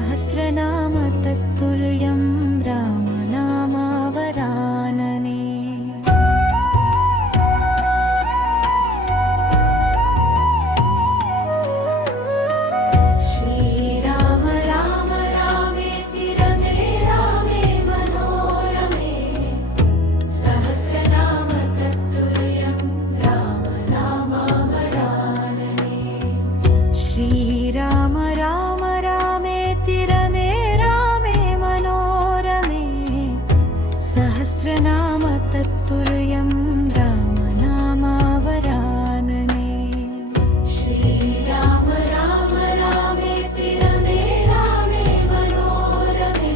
सहस्रनाम तत्तुल्यं रामनामावरानने। श्रीराम राम रामेति रमे रामे मनोरमे सहस्रनाम तत्तुल्यं रामनामावरानने। श्रीराम राम रामेति रमे रामे मनोरमे सहस्रनाम तत्तुल्यं रामनामावरानने। श्रीराम राम रामेति रमे रामे मनोरमे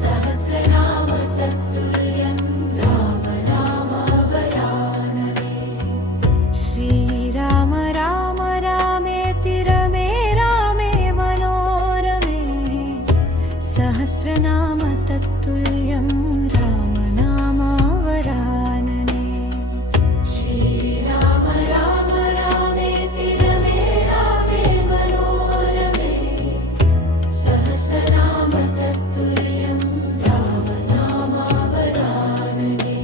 सहस्रनाम तत्तुल्यं रामनामावरानने। श्रीराम राम रामेति रमे रामे मनोरमे सहस्रनाम तत्तुल्यं रामनामावरानने। श्रीराम राम रामेति रमे रामे मनोरमे सहस्रनाम तत्तुल्यं रामनामावरानने।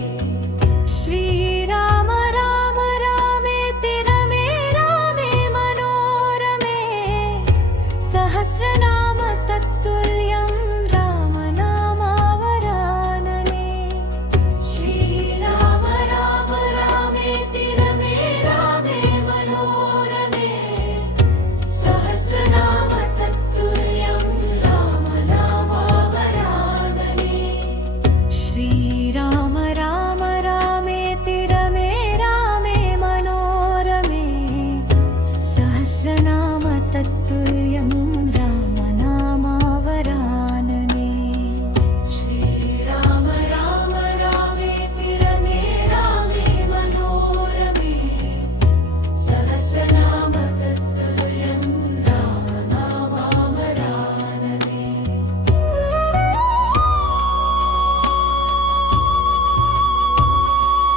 श्रीराम राम रामेति रमे रामे मनोरमे सहस्रनाम तत्तुल्यं रामनामावरानने। श्रीराम राम रामेति रमे रामे मनोरमे सहस्रनाम तत्तुल्यं रामनामावरानने। श्रीराम राम रामेति रमे रामे मनोरमे सहस्रनाम तत्तुल्यं रामनामावरानने। श्रीराम राम रामेति रमे रामे मनोरमे सहस्रनाम तत्तुल्यं रामनामावरानने।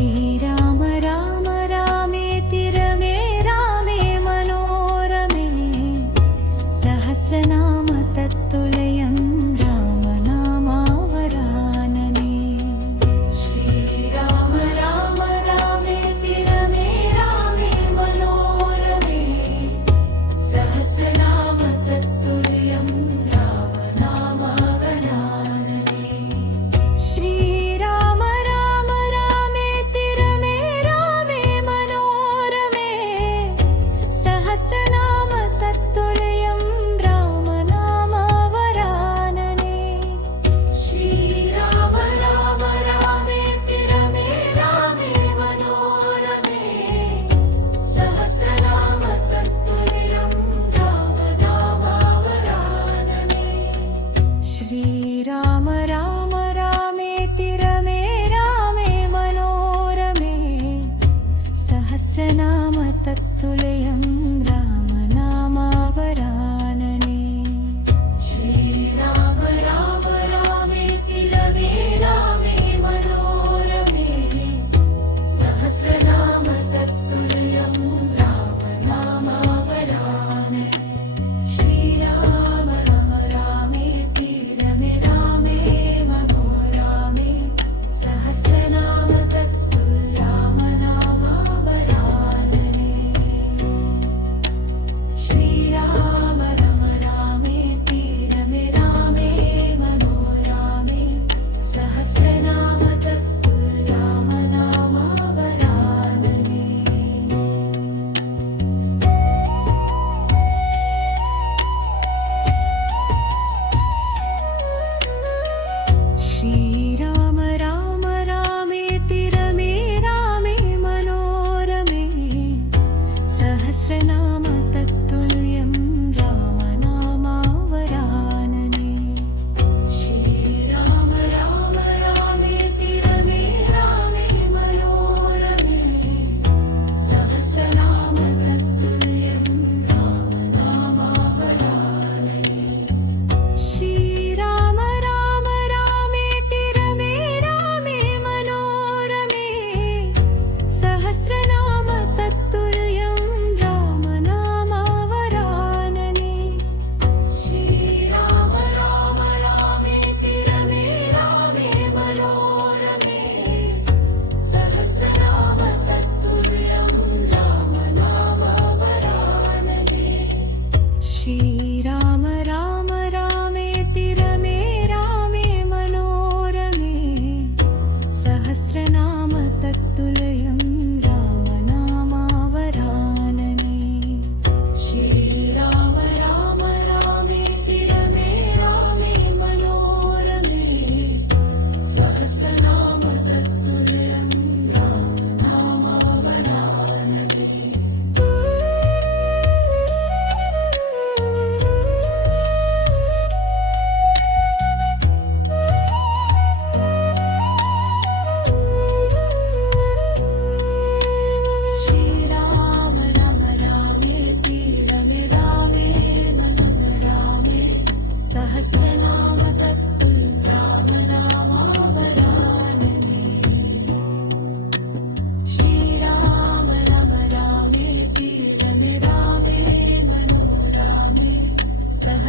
श्रीराम राम रामेति रमे रामे मनोरमे सहस्रनाम तत्तुल्यं रामनामावरानने। श्रीराम राम रामेति रमे रामे मनोरमे सहस्रनाम तत्तुल्यं रामनामावरानने। श्रीराम राम रामेति रमे रामे मनोरमे सहस्रनाम तत्तुल्यं रामनामावरानने।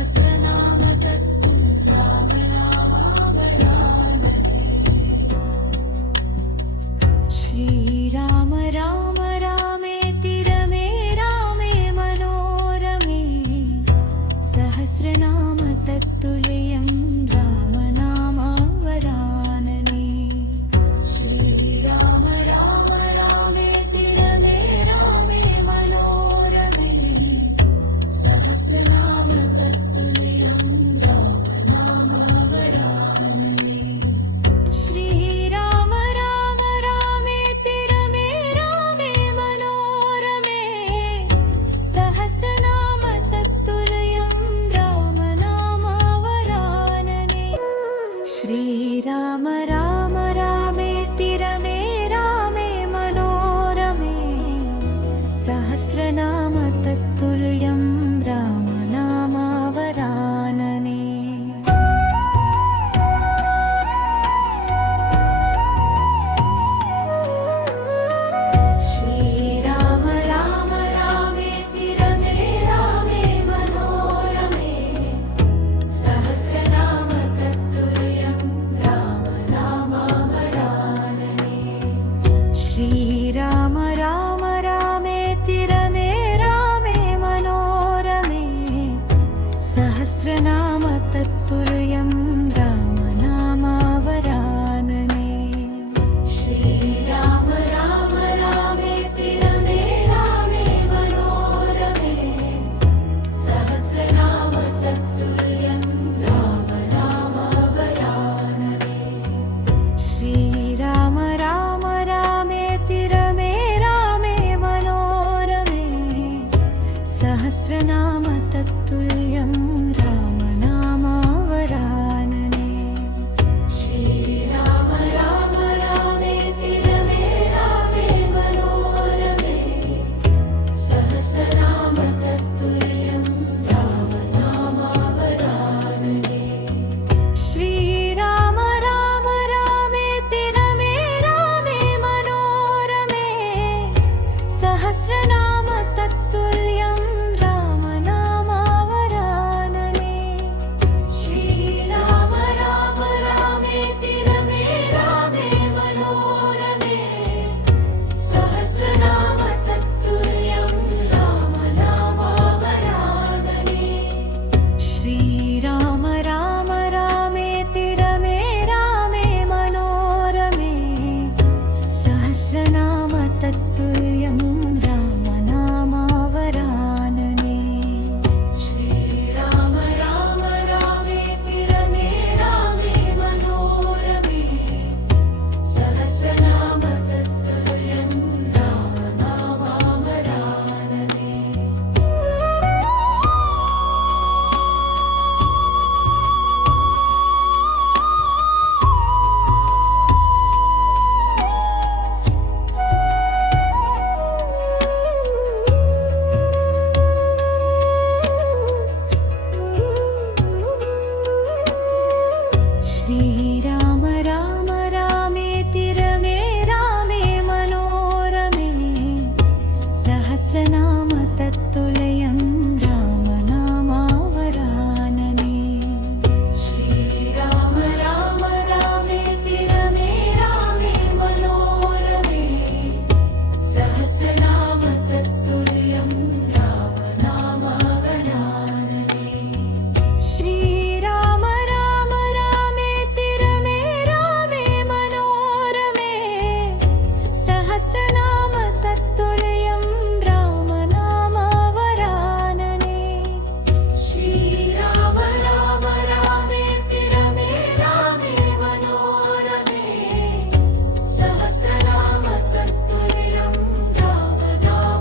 सहस्रनाम तत्तुल्यं रामनामावरानने श्रीराम राम रामेति रमे रामे मनोरमे सहस्रनाम तत्तुल्यं रामनामावरानने श्रीराम राम रामेति रमे रामे मनोरमे सहस्रनाम तत्तुल्यं रामनामावरानने श्रीराम राम रामेति रमे रामे मनोरमे सहस्रनाम तत्तुल्यं रामनामावरानने श्रीराम राम रामेति रमे रामे मनोरमे सहस्रनाम तत्तुल्यं रामनामावरानने श्रीराम राम रामेति रमे रामे मनोरमे सहस्रनाम तत्तुल्यं रामनामावरानने श्रीराम राम रामेति रमे रामे मनोरमे सहस्रनाम तत्तुल्यं रामनामावरानने श्रीराम राम रामेति रमे रामे मनोरमे सहस्रनाम तत्तुल्यं रामनामावरानने श्रीराम राम रामेति रमे रामे मनोरमे सहस्रनाम तत्तुल्यं रामनामावरानने श्रीराम राम रामेति रमे रामे मनोरमे सहस्रनाम तत्तुल्यं रामनामावरानने श्रीराम राम रामेति रमे रामे मनोरमे सहस्रनाम तत्तुल्यं रामनामावरानने श्रीराम राम रामेति रमे रामे मनोरमे सहस्रनाम तत्तुल्यं रामनामावरानने श्रीराम राम रामेति रमे रामे मनोरमे सहस्रनाम तत्तुल्यं रामनामावरानने श्रीराम राम रामेति रमे रामे मनोरमे सहस्रनाम तत्तुल्यं रामनामावरानने श्रीराम राम रामेति रमे रामे मनोरमे सहस्रनाम तत्तुल्यं रामनामावरानने श्रीराम राम रामेति रमे रामे मनोरमे सहस्रनाम तत्तुल्यं रामनामावरानने श्रीराम राम रामेति रमे रामे मनोरमे सहस्रनाम तत्तुल्यं रामनामावरानने श्रीराम राम रामेति रमे रामे मनोरमे सहस्रनाम तत्तुल्यं रामनामावरानने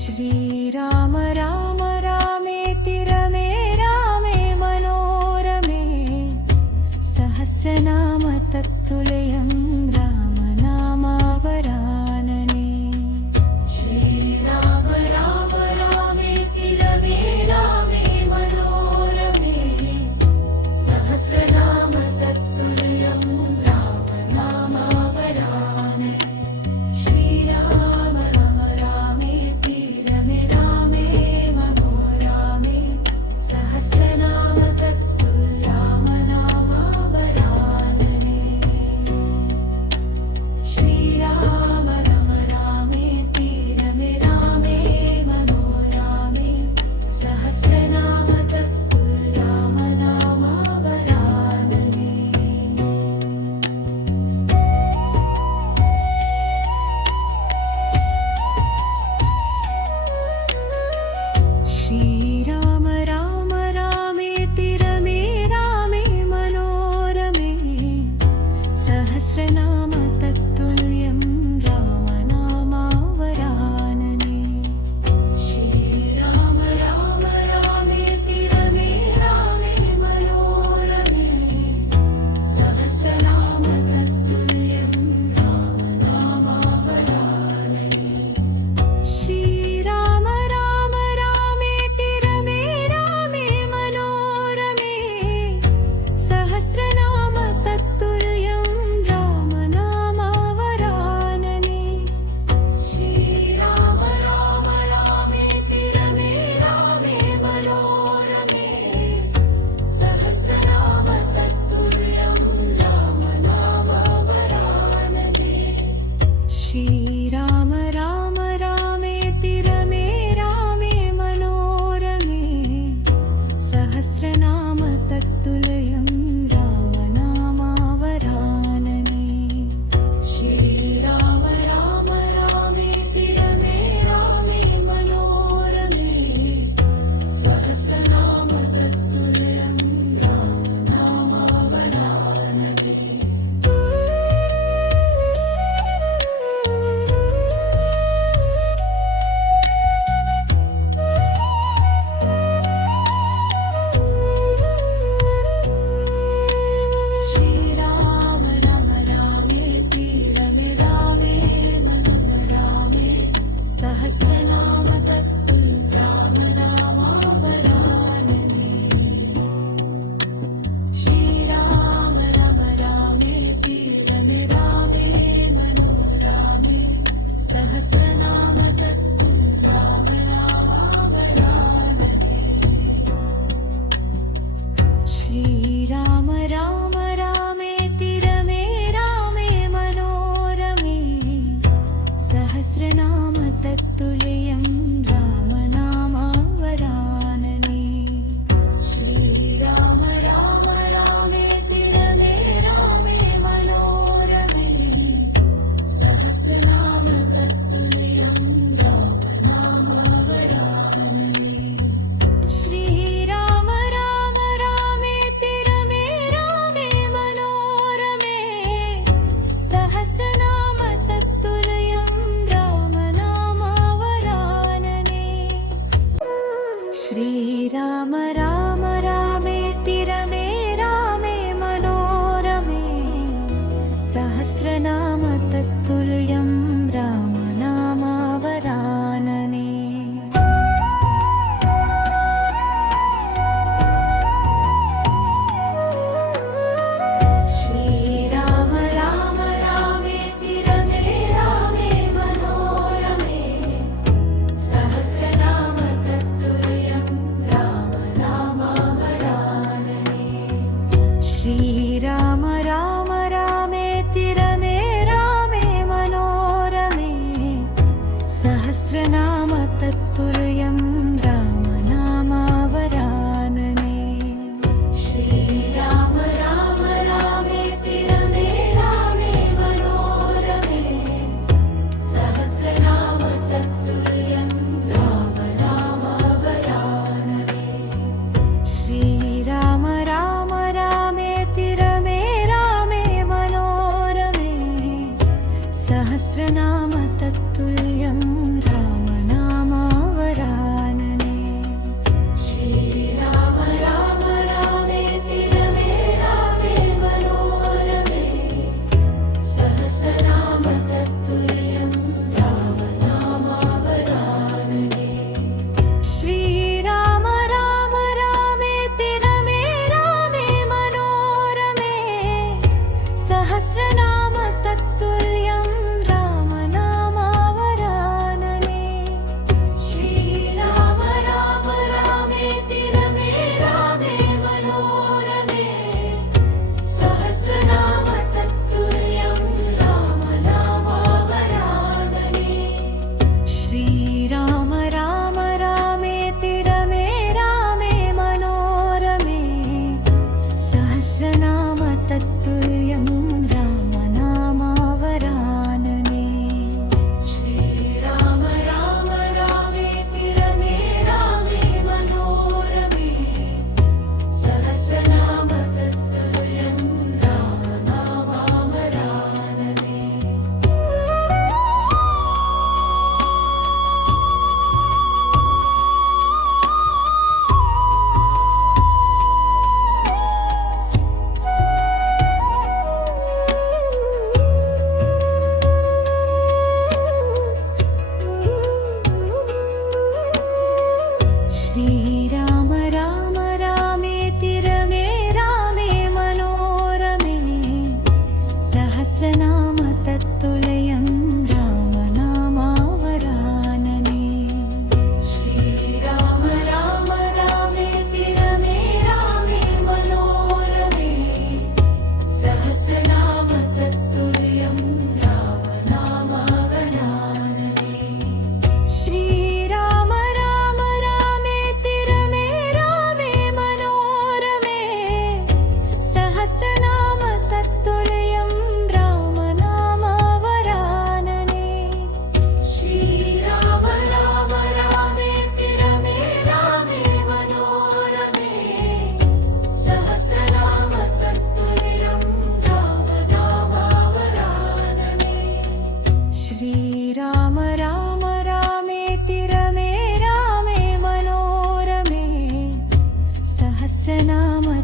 श्रीराम राम रामेति श्रीराम राम रामेति रमे रामे मनोरमे सहस्रनाम तत्तुल्यं रामनामावरानने श्रीराम राम रामेति रमे रामे मनोरमे सहस्रनाम तत्तुल्यं रामनामावरानने श्रीराम राम रामेति रमे रामे मनोरमे सहस्रनाम तत्तुल्यं रामनामावरानने श्रीराम राम रामेति रमे रामे मनोरमे सहस्रनाम तत्तुल्यं रामनामावरानने श्रीराम राम रामेति रमे रामे मनोरमे सहस्रनाम तत्तुल्यं रामनामावरानने श्रीराम राम रामेति रमे रामे मनोरमे सहस्रनाम तत्तुल्यं रामनामावरानने श्रीराम राम रामेति रमे रामे मनोरमे सहस्रनाम तत्तुल्यं रामनामावरानने श्रीराम राम रामेति रमे रामे मनोरमे सहस्रनाम तत्तुल्यं रामनामावरानने श्रीराम राम रामेति रमे रामे मनोरमे सहस्रनाम तत्तुल्यं रामनामावरानने श्रीराम राम रामेति रमे रामे मनोरमे सहस्रनाम तत्तुल्यं रामनामावरानने श्रीराम राम रामेति रमे रामे मनोरमे सहस्रनाम तत्तुल्यं रामनामावरानने श्रीराम राम रामेति रमे रामे मनोरमे सहस्रनाम तत्तुल्यं रामनामावरानने श्रीराम राम रामेति रमे रामे मनोरमे सहस्रनाम तत्तुल्यं रामनामावरानने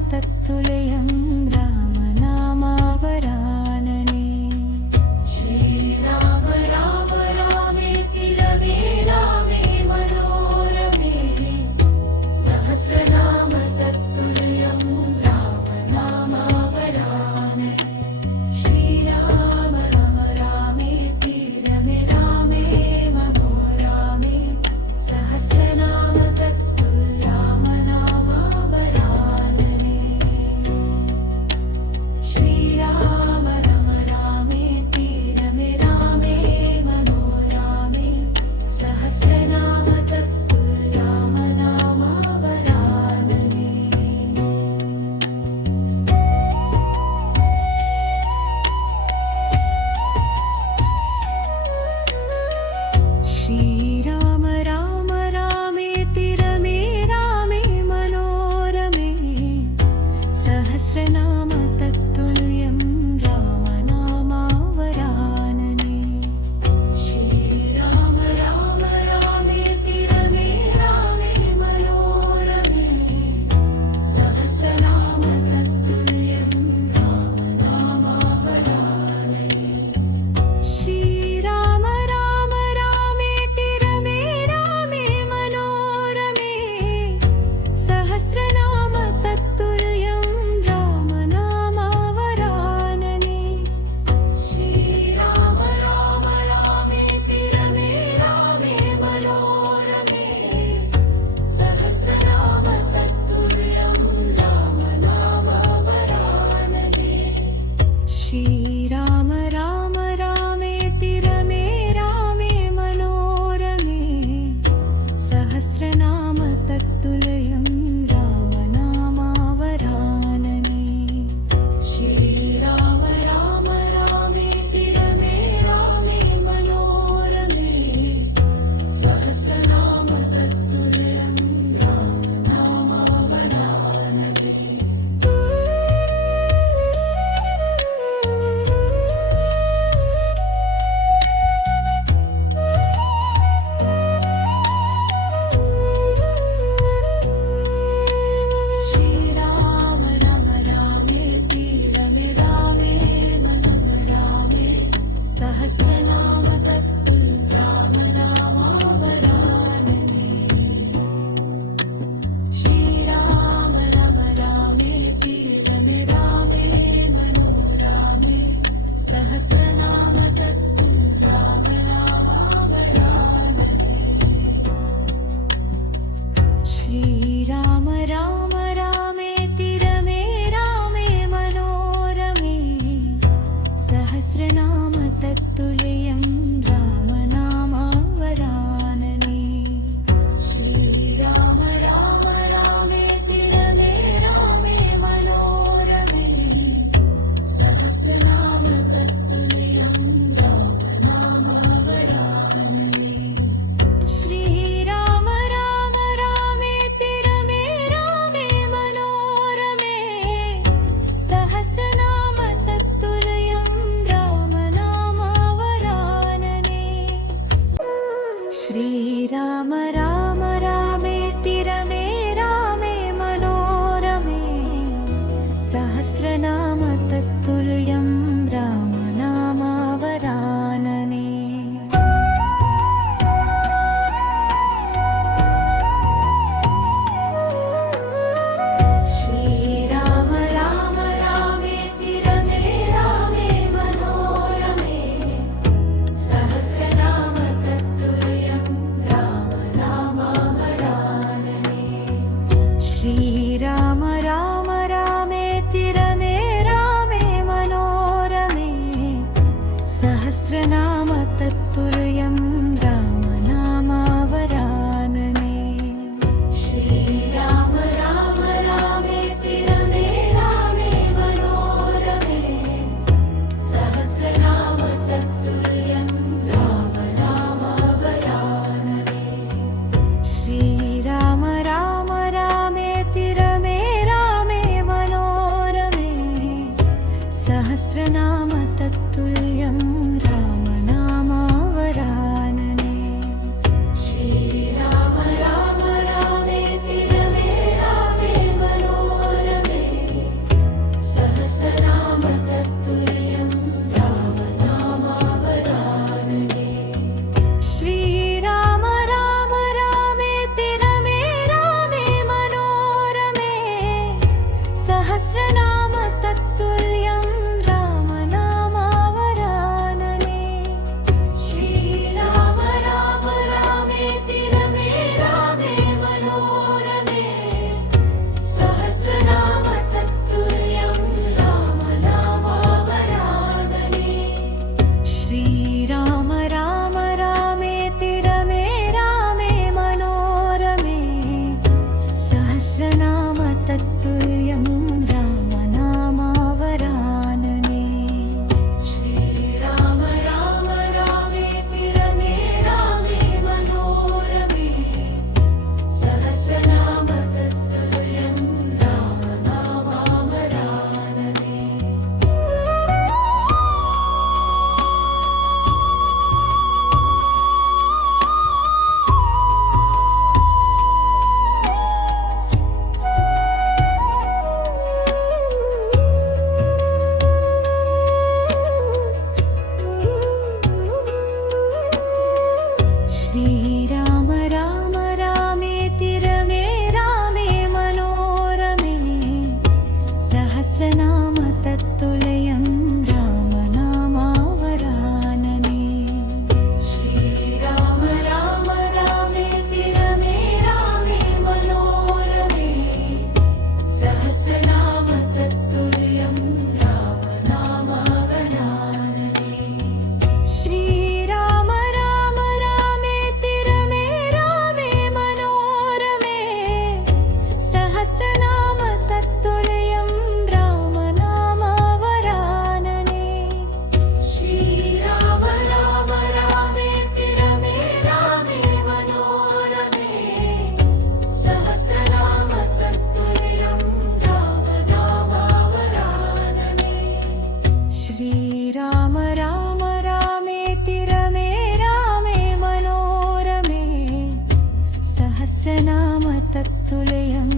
तत्तुल्यं रामनामावरानने श्रीराम राम रामेति रमे रामे मनोरमे सहस्रनाम तत्तुल्यं रामनामावरानने श्रीराम राम रामेति रमे रामे मनोरमे सहस्रनाम तत्तुल्यं रामनामावरानने श्रीराम राम रामेति रमे रामे मनोरमे सहस्रनाम तत्तुल्यं रामनामावरानने श्रीराम राम रामेति रमे रामे मनोरमे सहस्रनाम तत्तुल्यं रामनामावरानने श्रीराम राम रामेति रमे रामे मनोरमे सहस्रनाम तत्तुल्यं रामनामावरानने श्रीराम राम रामेति रमे रामे मनोरमे सहस्रनाम तत्तुल्यं रामनामावरानने श्रीराम राम रामेति रमे रामे मनोरमे सहस्रनाम तत्तुल्यं रामनामावरानने श्रीराम राम रामेति रमे रामे मनोरमे सहस्रनाम तत्तुल्यं रामनामावरानने श्रीराम राम रामेति रमे रामे मनोरमे सहस्रनाम तत्तुल्यं रामनामावरानने श्रीराम राम रामेति रमे रामे मनोरमे सहस्रनाम तत्तुल्यं रामनामावरानने श्रीराम राम रामेति रमे रामे मनोरमे सहस्रनाम तत्तुल्यं रामनामावरानने श्रीराम राम रामेति रमे रामे मनोरमे सहस्रनाम तत्तुल्यं रामनामावरानने श्रीराम राम रामेति रमे रामे मनोरमे सहस्रनाम तत्तुल्यं रामनामावरानने श्रीराम राम रामेति रमे रामे सहस्रनाम तत्तुल्यं रामनामावरानने श्रीराम राम रामेति रमे रामे मनोरमे सहस्रनाम तत्तुल्यं रामनामावरानने श्रीराम राम रामेति रमे रामे मनोरमे सहस्रनाम तत्तुल्यं रामनामावरानने श्रीराम राम रामेति रमे रामे मनोरमे सहस्रनाम तत्तुल्यं रामनामावरानने श्रीराम राम रामेति रमे रामे मनोरमे सहस्रनाम तत्तुल्यं रामनामावरानने श्रीराम राम रामेति रमे रामे मनोरमे सहस्रनाम तत्तुल्यं रामनामावरानने श्रीराम राम रामेति रमे रामे मनोरमे सहस्रनाम तत्तुल्यं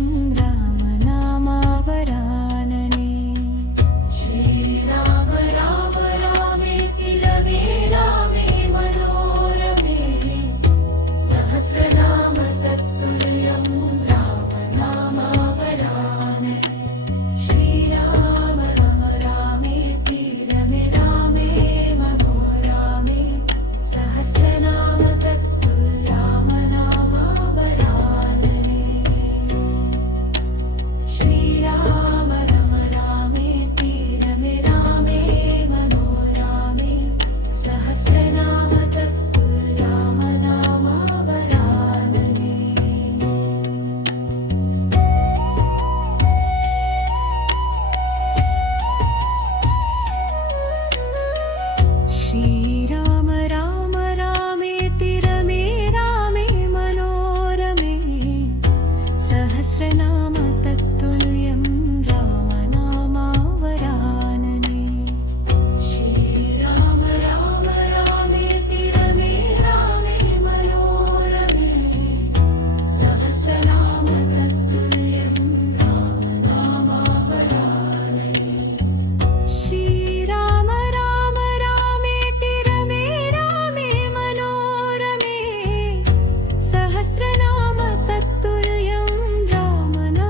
रामनामावरानने श्रीराम राम रामेति रमे रामे मनोरमे सहस्रनाम तत्तुल्यं रामनामावरानने श्रीराम राम रामेति रमे रामे मनोरमे सहस्रनाम तत्तुल्यं रामनामावरानने श्रीराम राम रामेति रमे रामे मनोरमे सहस्रनाम तत्तुल्यं रामनामावरानने श्रीराम राम रामेति रमे रामे मनोरमे सहस्रनाम तत्तुल्यं रामनामावरानने श्रीराम राम रामेति रमे रामे मनोरमे सहस्रनाम तत्तुल्यं रामनामावरानने श्रीराम राम रामेति रमे रामे मनोरमे सहस्रनाम तत्तुल्यं रामनामावरानने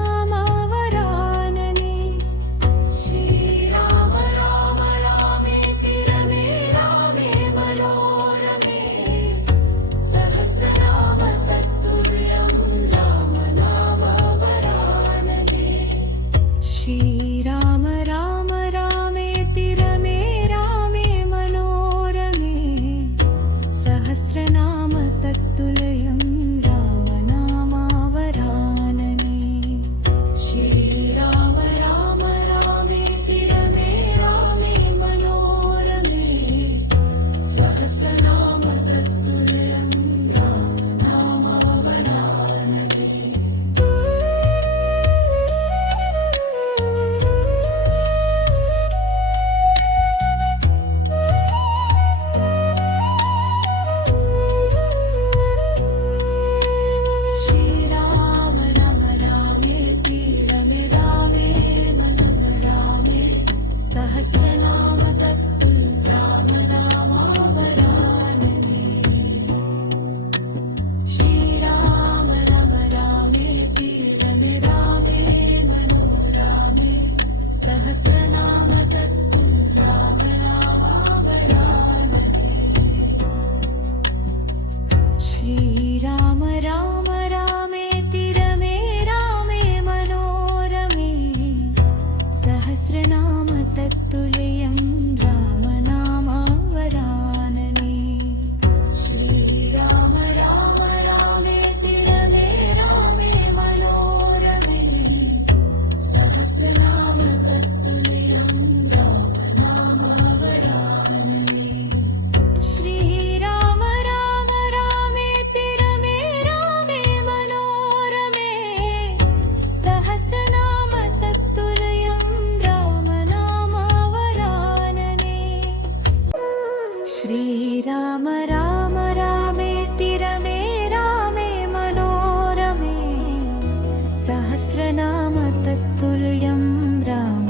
सहस्रनाम तत्तुल्यं रामनामावरानने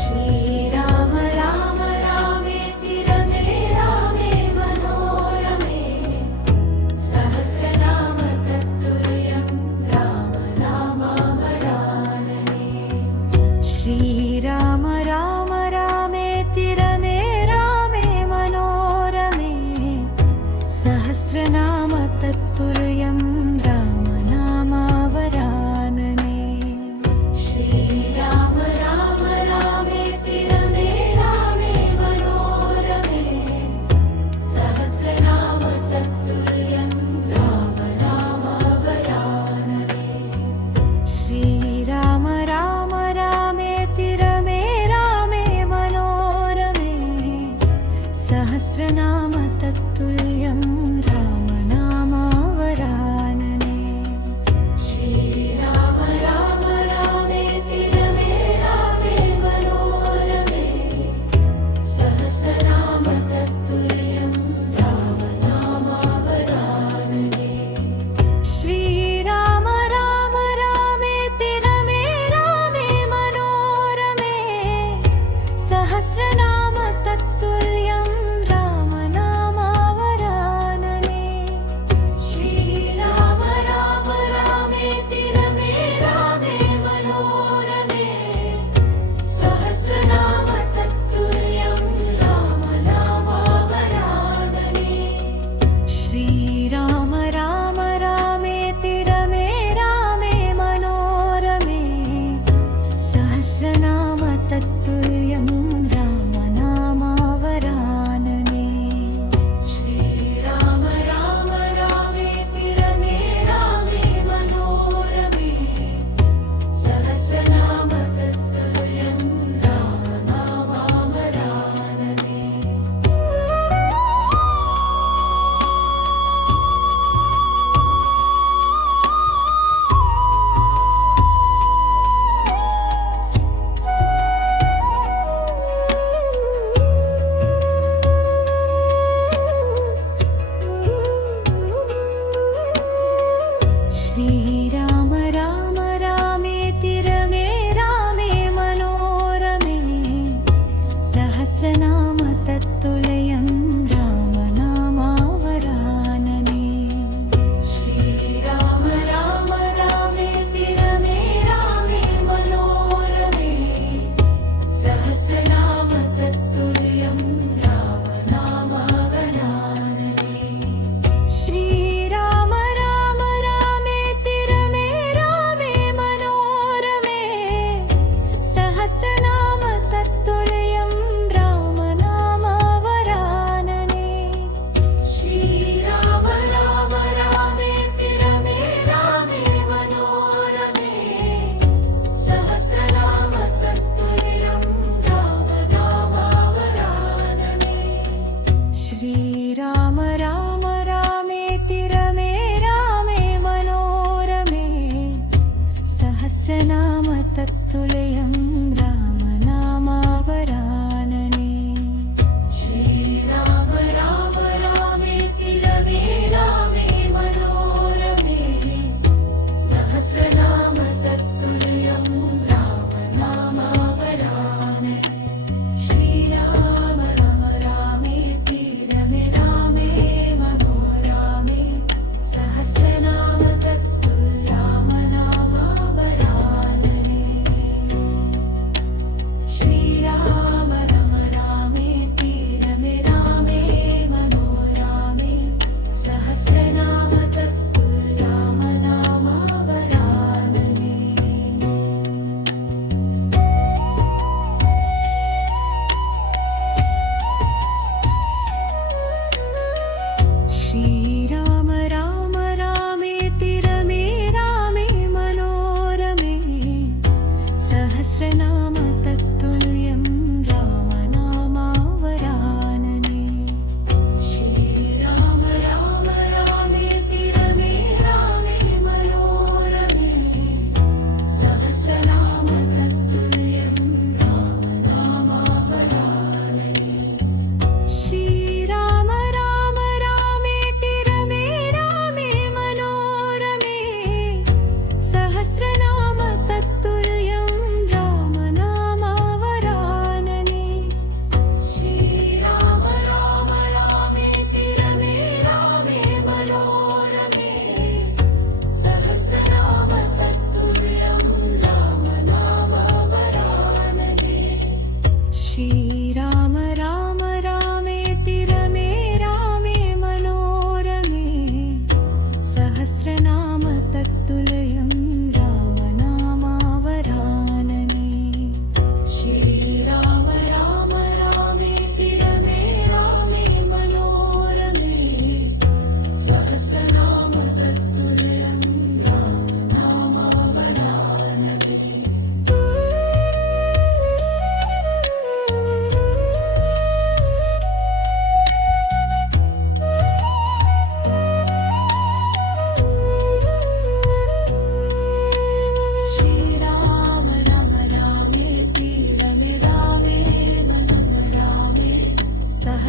श्रीराम राम रामेति रमे रामे मनोरमे सहस्रनाम तत्तुल्यं रामनामावरानने श्रीराम राम रामेति रमे रामे मनोरमे सहस्रनाम तत्तुल्यं रामनामावरानने श्रीराम राम रामेति रमे रामे मनोरमे सहस्रनाम तत्तुल्यं रामनामावरानने श्रीराम राम रामेति रमे रामे मनोरमे सहस्रनाम तत्तुल्यं रामनामावरानने श्रीराम राम रामेति रमे रामे मनोरमे सहस्रनाम तत्तुल्यं रामनामावरानने श्रीराम राम रामेति रमे रामे मनोरमे सहस्रनाम तत्तुल्यं रामनामावरानने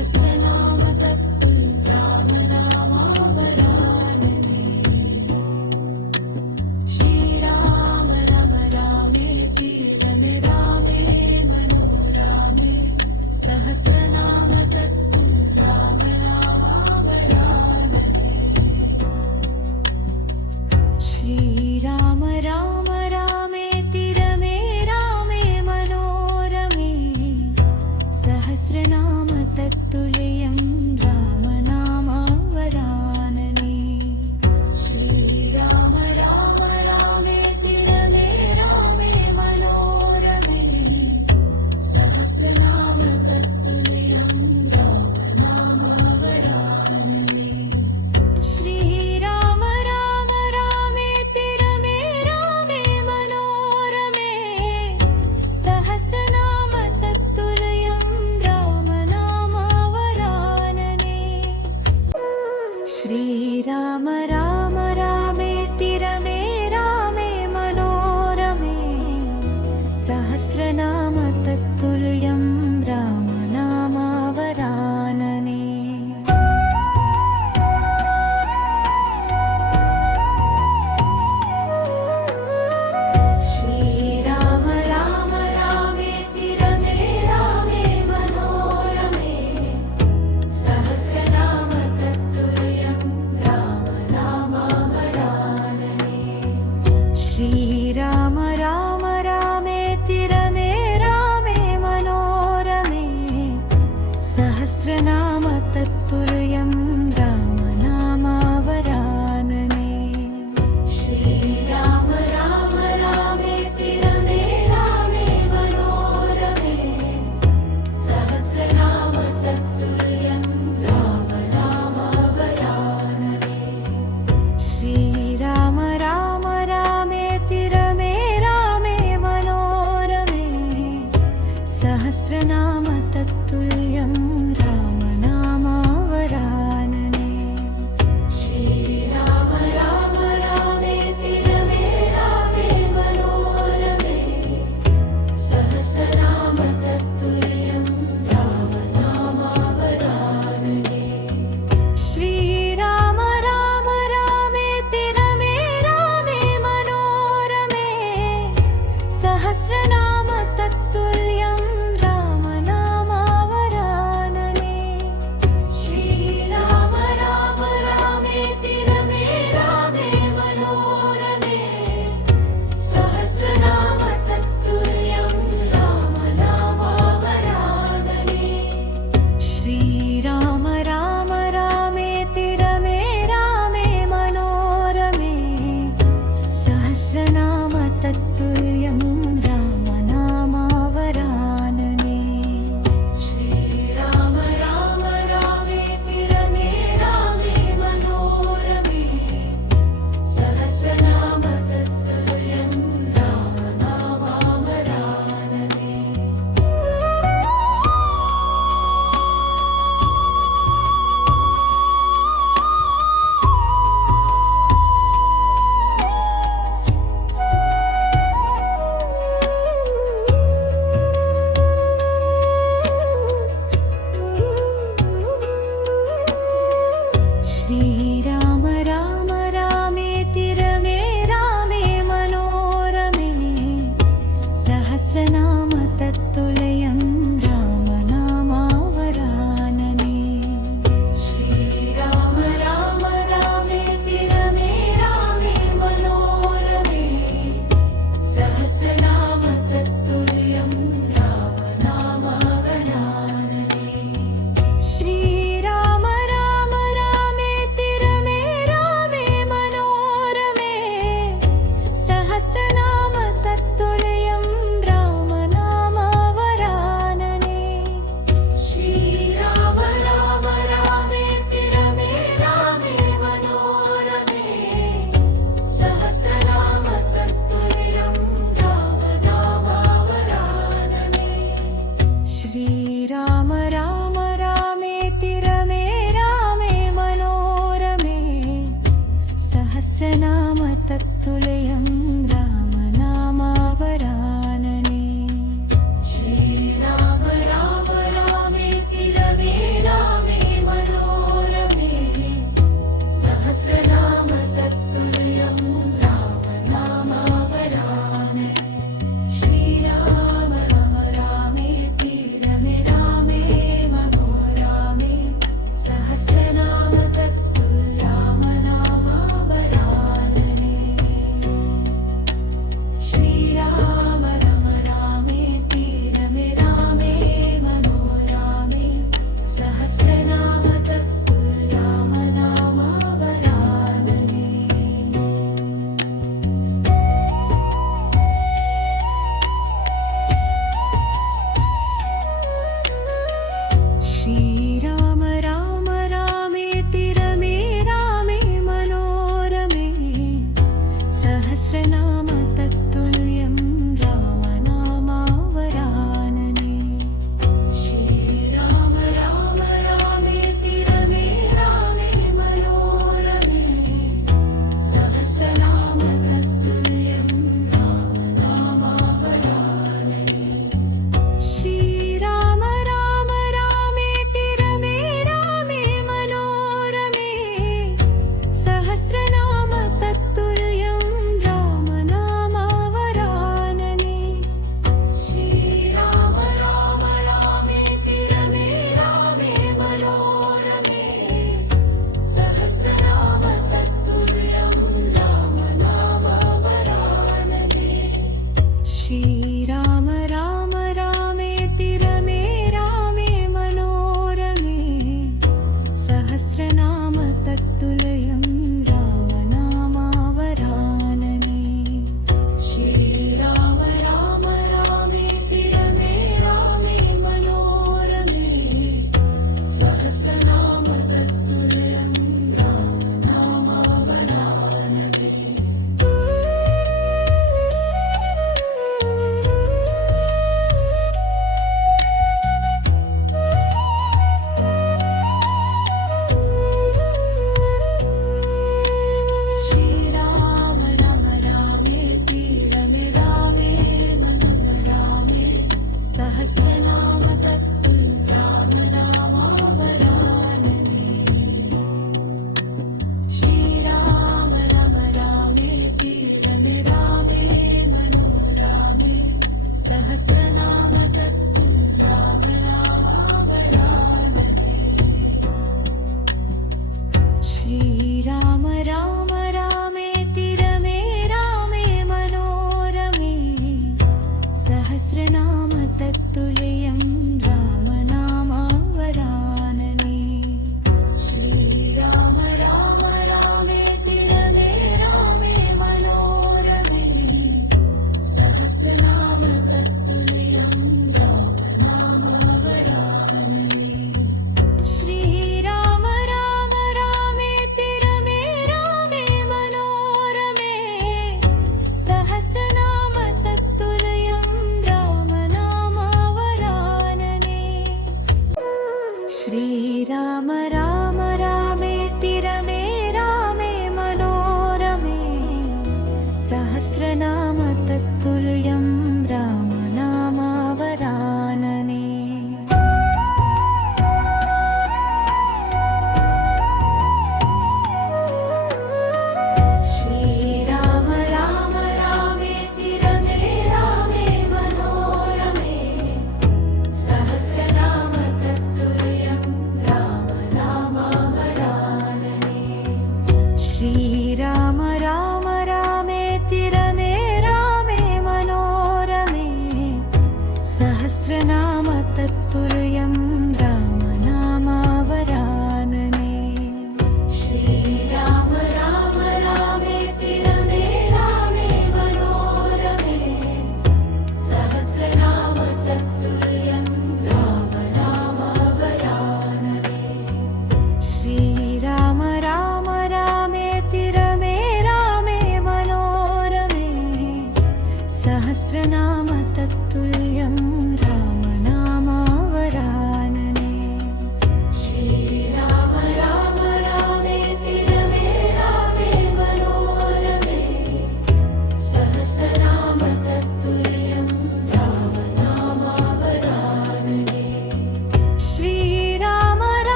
सहस्रनाम तत्तुल्यं रामनामावरानने श्रीराम राम रामेति रमे रामे मनोरमे सहस्रनाम तत्तुल्यं रामनामावरानने श्रीराम राम रामेति रमे रामे मनोरमे सहस्रनाम तत्तुल्यं रामनामावरानने श्रीराम राम रामेति रमे रामे मनोरमे सहस्रनाम तत्तुल्यं रामनामावरानने श्रीराम राम रामेति रमे रामे मनोरमे सहस्रनाम तत्तुल्यं रामनामावरानने श्रीराम राम रामेति रमे रामे मनोरमे सहस्रनाम तत्तुल्यं रामनामावरानने श्रीराम राम रामेति रमे रामे मनोरमे सहस्रनाम तत्तुल्यं रामनामावरानने श्रीराम राम रामेति रमे रामे मनोरमे सहस्रनाम तत्तुल्यं रामनामावरानने श्रीराम राम रामेति रमे रामे मनोरमे सहस्रनाम तत्तुल्यं रामनामावरानने श्रीराम राम रामेति रमे रामे मनोरमे सहस्रनाम तत्तुल्यं रामनामावरानने श्रीराम राम रामेति रमे रामे मनोरमे सहस्रनाम तत्तुल्यं रामनामावरानने श्रीराम राम रामेति रमे रामे मनोरमे सहस्रनाम तत्तुल्यं रामनामावरानने श्रीराम राम रामेति रमे रामे मनोरमे सहस्रनाम तत्तुल्यं रामनामावरानने श्रीराम राम रामेति रमे रामे मनोरमे सहस्रनाम तत्तुल्यं रामनामावरानने श्रीराम राम रामेति रमे रामे मनोरमे सहस्रनाम तत्तुल्यं रामनामावरानने श्रीराम राम रामेति रमे रामे मनोरमे सहस्रनाम तत्तुल्यं रामनामावरानने श्रीराम राम रामेति रमे रामे मनोरमे सहस्रनाम तत्तुल्यं रामनामावरानने श्रीराम राम रामेति रमे रामे मनोरमे सहस्रनाम तत्तुल्यं रामनामावरानने श्रीराम राम रामेति रमे रामे मनोरमे सहस्रनाम तत्तुल्यं रामनामावरानने श्रीराम राम रामेति रमे रामे मनोरमे सहस्रनाम तत्तुल्यं रामनामावरानने श्रीराम राम रामेति रमे श्रीराम राम रामेति रमे रामे मनोरमे सहस्रनाम तत्तुल्यं रामनामावरानने श्रीराम राम रामेति रमे रामे मनोरमे सहस्रनाम तत्तुल्यं रामनामावरानने श्रीराम राम रामेति रमे रामे मनोरमे सहस्रनाम तत्तुल्यं रामनामावरानने श्रीराम राम रामेति रमे रामे मनोरमे सहस्रनाम तत्तुल्यं रामनामावरानने श्रीराम राम रामेति रमे रामे मनोरमे सहस्रनाम तत्तुल्यं रामनामावरानने श्रीराम राम रामेति रमे रामे मनोरमे सहस्रनाम तत्तुल्यं रामनामावरानने श्रीराम राम रामेति रमे रामे मनोरमे सहस्रनाम तत्तुल्यं रामनामावरानने श्रीराम राम रामेति रमे रामे मनोरमे सहस्रनाम तत्तुल्यं रामनामावरानने श्रीराम राम रामेति रमे रामे मनोरमे सहस्रनाम तत्तुल्यं रामनामावरानने श्रीराम राम रामेति रमे रामे मनोरमे सहस्रनाम तत्तुल्यं रामनामावरानने श्रीराम राम रामेति रमे रामे मनोरमे सहस्रनाम तत्तुल्यं रामनामावरानने श्रीराम राम रामेति रमे रामे मनोरमे सहस्रनाम तत्तुल्यं रामनामावरानने श्रीराम राम रामेति रमे रामे मनोरमे सहस्रनाम तत्तुल्यं रामनामावरानने श्रीराम राम रामेति रमे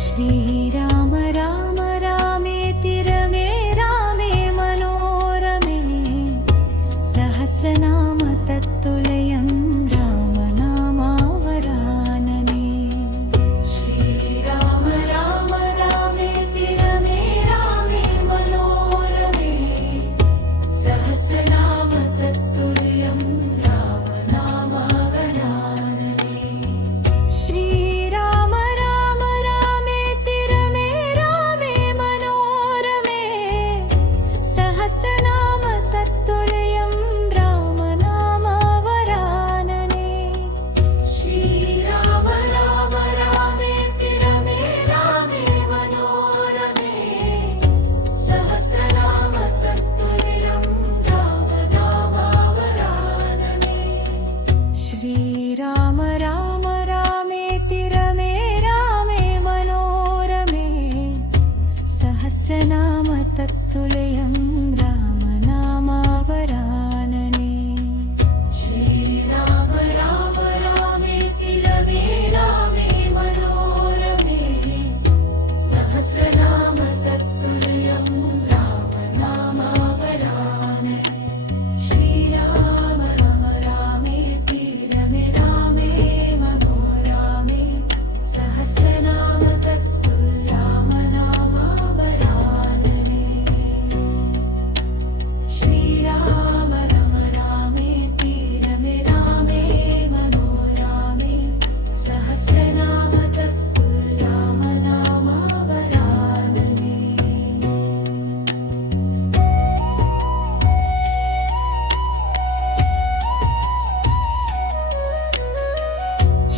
श्रीराम राम रामेति रमे रामे मनोरमे सहस्रनाम तत्तुल्यं रामनामावरानने श्रीराम राम रामेति रमे रामे मनोरमे सहस्रनाम तत्तुल्यं रामनामावरानने श्रीराम राम रामेति रमे रामे मनोरमे सहस्रनाम तत्तुल्यं रामनामावरानने श्रीराम राम रामेति रमे रामे मनोरमे सहस्रनाम तत्तुल्यं रामनामावरानने श्रीराम राम रामेति रमे रामे मनोरमे सहस्रनाम तत्तुल्यं रामनामावरानने श्रीराम राम रामेति रमे रामे मनोरमे सहस्रनाम तत्तुल्यं रामनामावरानने श्रीराम राम रामेति रमे रामे मनोरमे सहस्रनाम तत्तुल्यं रामनामावरानने श्रीराम राम रामेति रमे रामे मनोरमे सहस्रनाम तत्तुल्यं रामनामावरानने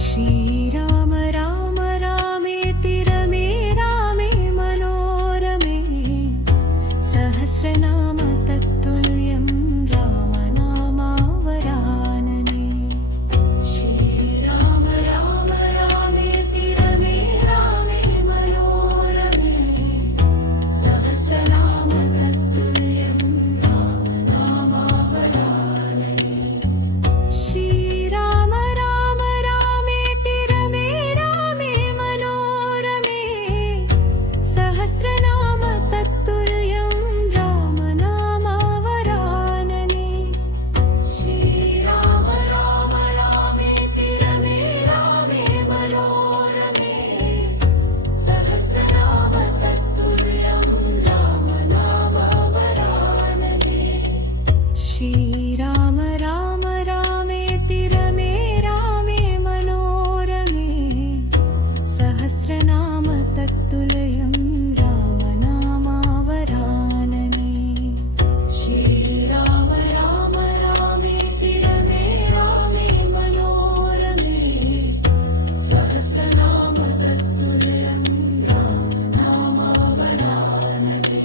श्रीराम राम रामेति रमे रामे मनोरमे सहस्रनाम तत्तुल्यं रामनामावरानने श्रीराम राम रामेति रमे रामे मनोरमे सहस्रनाम तत्तुल्यं रामनामावरानने श्रीराम राम रामेति रमे रामे मनोरमे सहस्रनाम तत्तुल्यं रामनामावरानने श्रीराम राम रामेति रमे रामे मनोरमे सहस्रनाम तत्तुल्यं रामनामावरानने श्रीराम राम रामेति रमे रामे मनोरमे सहस्रनाम तत्तुल्यं रामनामावरानने श्रीराम राम रामेति रमे रामे मनोरमे सहस्रनाम तत्तुल्यं रामनामावरानने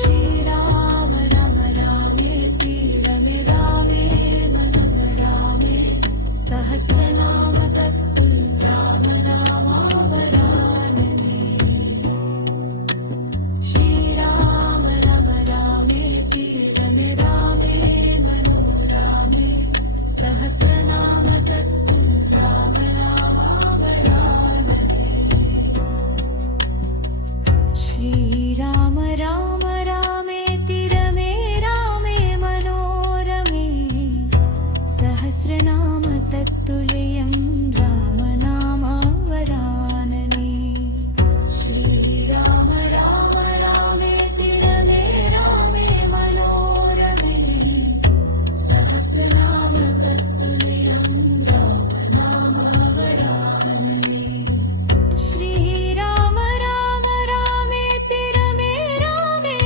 श्रीराम राम रामेति रमे रामे मनोरमे सहस्रनाम तत्तुल्यं रामनामावरानने श्रीराम राम रामेति रमे रामे मनोरमे सहस्रनाम तत्तुल्यं रामनामावरानने श्रीराम राम रामेति रमे रामे मनोरमे सहस्रनाम तत्तुल्यं रामनामावरानने श्रीराम राम रामेति रमे रामे मनोरमे सहस्रनाम तत्तुल्यं रामनामावरानने श्रीराम राम रामेति रमे रामे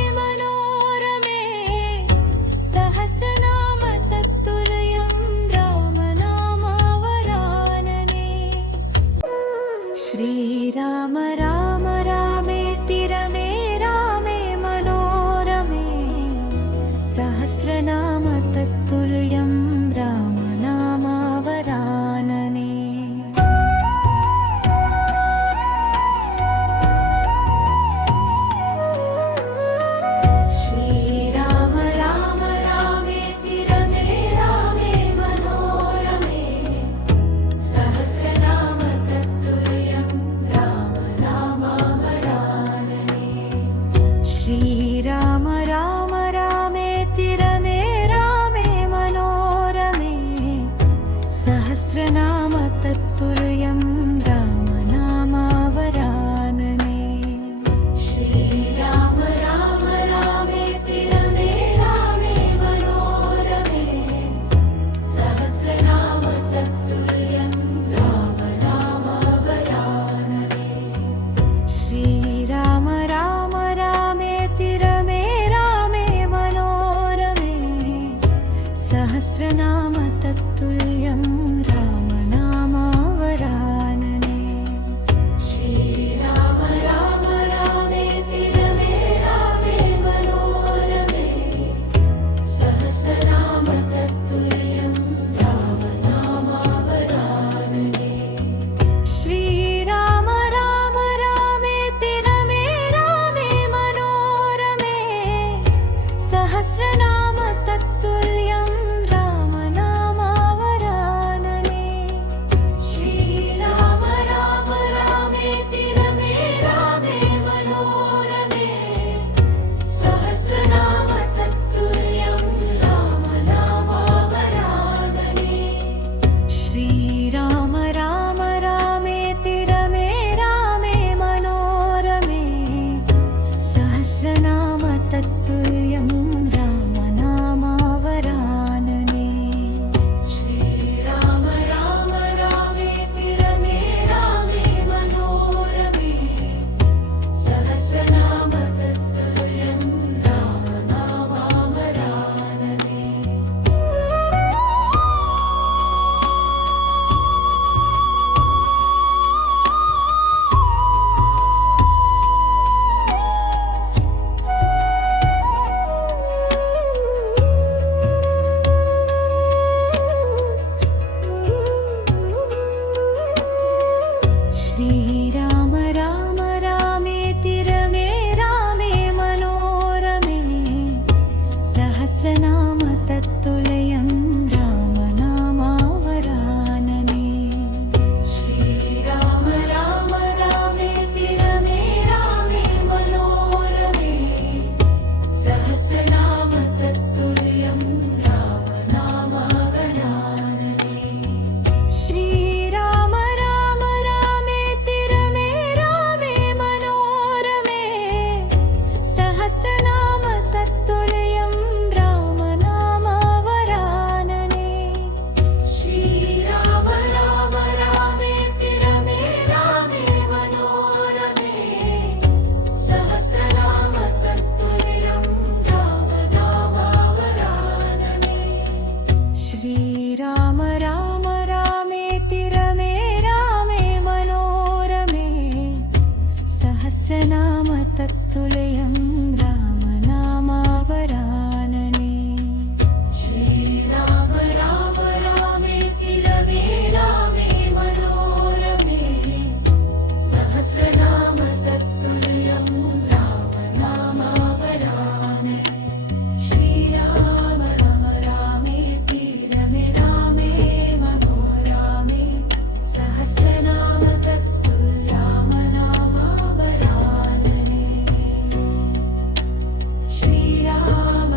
सहस्रनाम तत्तुल्यं रामनामावरानने श्रीराम राम रामेति रमे रामे मनोरमे सहस्रनाम तत्तुल्यं रामनामावरानने श्रीराम राम रामेति रमे रामे मनोरमे सहस्रनाम तत्तुल्यं रामनामावरानने श्रीराम राम रामेति रमे रामे मनोरमे सहस्रनाम तत्तुल्यं रामनामावरानने श्रीराम राम रामेति रमे रामे मनोरमे सहस्रनाम तत्तुल्यं रामनामावरानने श्रीराम राम रामेति रमे रामे मनोरमे सहस्रनाम तत्तुल्यं रामनामावरानने श्रीराम राम रामेति रमे रामे मनोरमे सहस्रनाम तत्तुल्यं रामनामावरानने श्रीराम राम रामेति रमे रामे मनोरमे सहस्रनाम तत्तुल्यं रामनामावरानने श्रीराम राम रामेति रमे रामे मनोरमे सहस्रनाम तत्तुल्यं रामनामावरानने श्रीराम राम रामेति रमे रामे मनोरमे सहस्रनाम तत्तुल्यं रामनामावरानने श्रीराम राम रामेति रमे रामे मनोरमे सहस्रनाम तत्तुल्यं रामनामावरानने श्रीराम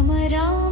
राम राम